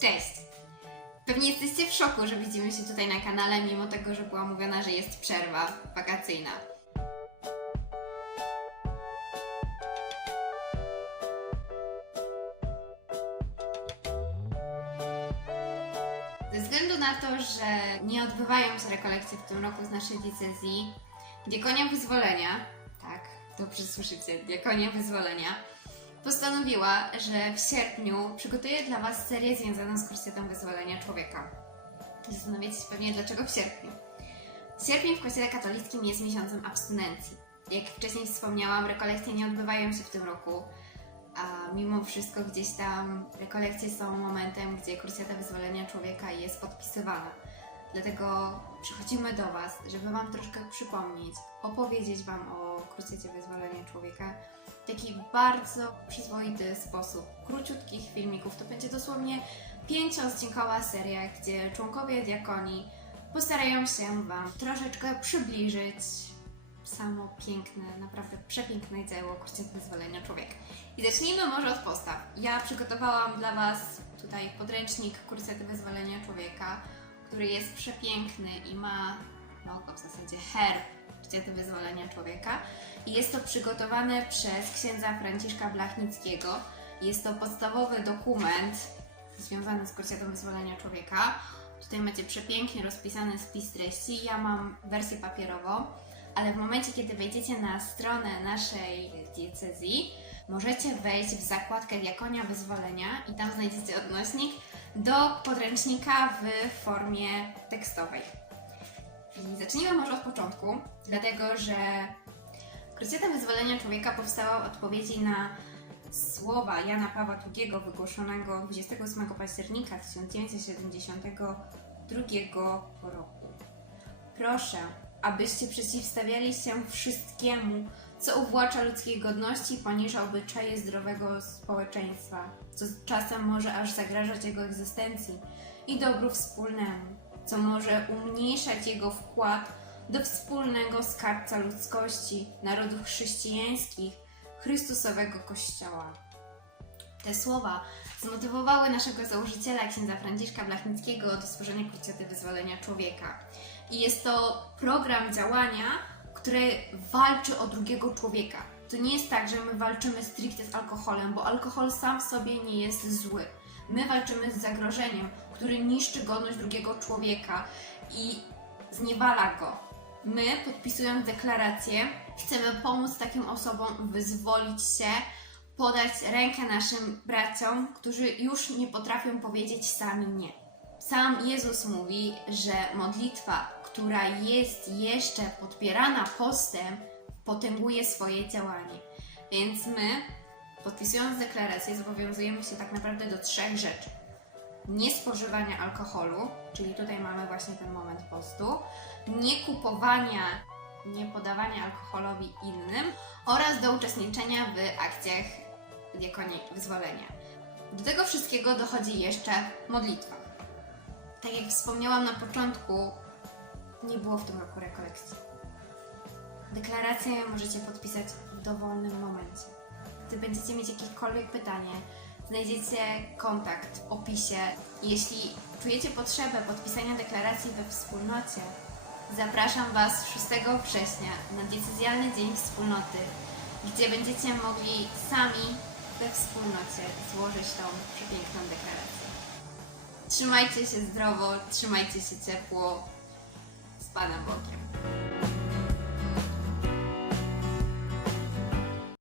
Cześć! Pewnie jesteście w szoku, że widzimy się tutaj na kanale, mimo tego, że była mówiona, że jest przerwa wakacyjna. Ze względu na to, że nie odbywają się rekolekcje w tym roku z naszej diecezji, Diakonia Wyzwolenia, tak, dobrze słyszycie, Diakonia Wyzwolenia, postanowiła, że w sierpniu przygotuje dla Was serię związaną z kursjetą wyzwolenia człowieka. Zastanawiacie się pewnie, dlaczego w sierpniu. Sierpień w Kościele katolickim jest miesiącem abstynencji. Jak wcześniej wspomniałam, rekolekcje nie odbywają się w tym roku, a mimo wszystko gdzieś tam rekolekcje są momentem, gdzie kursjeta wyzwolenia człowieka jest podpisywana. Dlatego przychodzimy do Was, żeby Wam troszkę przypomnieć, opowiedzieć Wam o kursjecie wyzwolenia człowieka w taki bardzo przyzwoity sposób. Króciutkich filmików, to będzie dosłownie pięcioodcinkowa seria, gdzie członkowie diakonii postarają się Wam troszeczkę przybliżyć samo piękne, naprawdę przepiękne dzieło Kurset Wyzwolenia Człowieka. I zacznijmy może od postaw. Ja przygotowałam dla Was tutaj podręcznik Kursety Wyzwolenia Człowieka, który jest przepiękny i ma logo, w zasadzie herb Kursyty Wyzwolenia Człowieka. I jest to przygotowane przez księdza Franciszka Blachnickiego. Jest to podstawowy dokument związany z Kursytą Wyzwolenia Człowieka. Tutaj macie przepięknie rozpisany spis treści. Ja mam wersję papierową, ale w momencie, kiedy wejdziecie na stronę naszej diecezji, możecie wejść w zakładkę Diakonia Wyzwolenia i tam znajdziecie odnośnik do podręcznika w formie tekstowej. I zacznijmy może od początku, dlatego że Krucjata Wyzwolenia Człowieka powstała w odpowiedzi na słowa Jana Pawła II wygłoszonego 28 października 1972 roku. Proszę, abyście przeciwstawiali się wszystkiemu, co uwłacza ludzkiej godności i poniża obyczaje zdrowego społeczeństwa, co czasem może aż zagrażać jego egzystencji i dobru wspólnemu, co może umniejszać jego wkład do wspólnego skarbca ludzkości, narodów chrześcijańskich, Chrystusowego Kościoła. Te słowa zmotywowały naszego założyciela, księdza Franciszka Blachnickiego, do stworzenia Krucjaty Wyzwolenia Człowieka. I jest to program działania, który walczy o drugiego człowieka. To nie jest tak, że my walczymy stricte z alkoholem, bo alkohol sam w sobie nie jest zły. My walczymy z zagrożeniem, który niszczy godność drugiego człowieka i zniewala go. My, podpisując deklarację, chcemy pomóc takim osobom wyzwolić się, podać rękę naszym braciom, którzy już nie potrafią powiedzieć sami nie. Sam Jezus mówi, że modlitwa, która jest jeszcze podpierana postem, potęguje swoje działanie. Więc my, podpisując deklarację, zobowiązujemy się tak naprawdę do trzech rzeczy. Nie spożywania alkoholu, czyli tutaj mamy właśnie ten moment postu, nie kupowania, nie podawania alkoholowi innym oraz do uczestniczenia w akcjach diakonii wyzwolenia. Do tego wszystkiego dochodzi jeszcze modlitwa. Tak jak wspomniałam na początku, nie było w tym roku rekolekcji. Deklarację możecie podpisać w dowolnym momencie. Gdy będziecie mieć jakiekolwiek pytanie, znajdziecie kontakt w opisie. Jeśli czujecie potrzebę podpisania deklaracji we wspólnocie, zapraszam Was 6 września na decyzjalny dzień wspólnoty, gdzie będziecie mogli sami we wspólnocie złożyć tą przepiękną deklarację. Trzymajcie się zdrowo, trzymajcie się ciepło. Z Panem Bokiem.